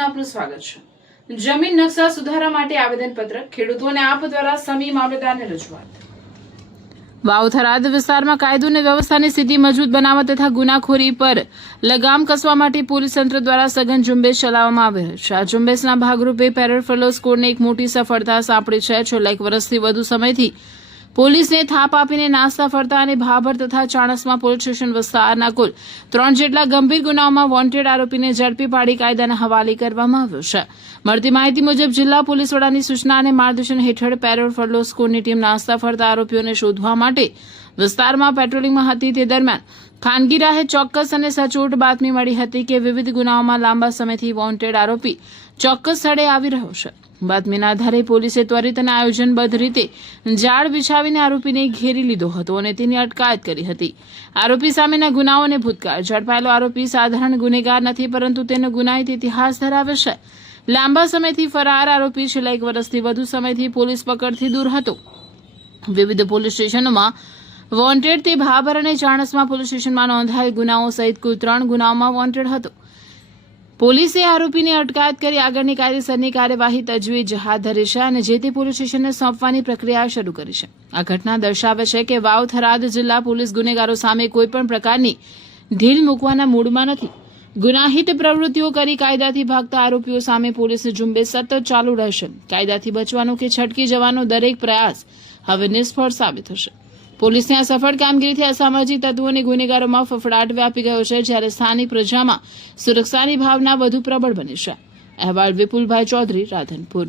ન્યૂઝમાં આપનું સ્વાગત છે। જમીન નકશા સુધારા માટે આવેદનપત્ર ખેડૂતોને આપ દ્વારા સમી મામલતદારને રજૂઆત। વાવ થરાદ વિસ્તારમાં કાયદો અને વ્યવસ્થાની સ્થિતિ મજબૂત બનાવવા તથા ગુનાખોરી પર લગામ કસવા માટે પોલીસ તંત્ર દ્વારા સઘન ઝુંબેશ ચલાવવામાં આવી રહી છે। આ ઝુંબેશના ભાગરૂપે પેરાફેલો સ્કોડને એક મોટી સફળતા સાંપડી છે। છેલ્લા 1 વર્ષથી વધુ સમયથી પોલીસને થાપ આપીને નાસ્તા ફરતા અને ભાભર તથા ચાણસ્મા પોલીસ સ્ટેશન વિસ્તારના કુલ 3 જેટલા ગંભીર ગુનાઓમાં વોન્ટેડ આરોપીને ઝડપી પાડી કાયદાના હવાલે કરવામાં આવ્યો છે। મળતી માહિતી મુજબ જિલ્લા પોલીસ વડાની સૂચના અને માર્ગદર્શન હેઠળ પેરાફેલો સ્કોડની ટીમ નાસ્તા ફરતા આરોપીઓને શોધવા માટે વિસ્તારમાં પેટ્રોલિંગમાં હતી। તે દરમિયાન ખાનગી રાહે ચોક્કસ અને સચોટ બાતમી મળી હતી કે વિવિધ ગુનાઓમાં લાંબા સમયથી વોન્ટેડ આરોપી ચોક્કસ સ્થળે આવી રહ્યો છે। બાતમીના આધારે પોલીસે ત્વરિત અને આયોજનબદ્ધ રીતે જાળ બિછાવીને આરોપીને ઘેરી લીધો હતો અને તેની અટકાયત કરી હતી। આરોપી સામેના ગુનાઓ અને ભૂતકાળ ઝડપાયેલો આરોપી સાધારણ ગુનેગાર નથી, પરંતુ તેનો ગુનાહિત ઇતિહાસ ધરાવે છે। લાંબા સમયથી ફરાર આરોપી છેલ્લા 1 વર્ષથી વધુ સમયથી પોલીસ પકડથી દૂર હતો। વિવિધ પોલીસ સ્ટેશનોમાં વોન્ટેડ તે ભાભર અને ચાણસ્મા પોલીસ સ્ટેશનમાં નોંધાયેલ ગુનાઓ સહિત કુલ 3 ગુનાઓમાં વોન્ટેડ હતો। પોલીસે આરોપીની અટકાયત કરી આગળની કાયદેસરની કાર્યવાહી તજવીજ હાથ ધરી છે અને જે તે પોલીસ સ્ટેશનને સોંપવાની પ્રક્રિયા શરૂ કરી છે। આ ઘટના દર્શાવે છે કે વાવ થરાદ જિલ્લા પોલીસ ગુનેગારો સામે કોઈપણ પ્રકારની ઢીલ મૂકવાના મૂડમાં નથી। ગુનાહિત પ્રવૃત્તિઓ કરી કાયદાથી ભાગતા આરોપીઓ સામે પોલીસની ઝુંબેશ સતત ચાલુ રહેશે। કાયદાથી બચવાનો કે છટકી જવાનો દરેક પ્રયાસ હવે નિષ્ફળ સાબિત થશે। પોલીસની આ સફળ કામગીરીથી અસામાજિક તત્વો અને ગુનેગારોમાં ફફડાટ વ્યાપી ગયો છે, જ્યારે સ્થાનિક પ્રજામાં સુરક્ષાની ભાવના વધુ પ્રબળ બની છે। અહેવાલ વિપુલભાઈ ચૌધરી, રાધનપુર।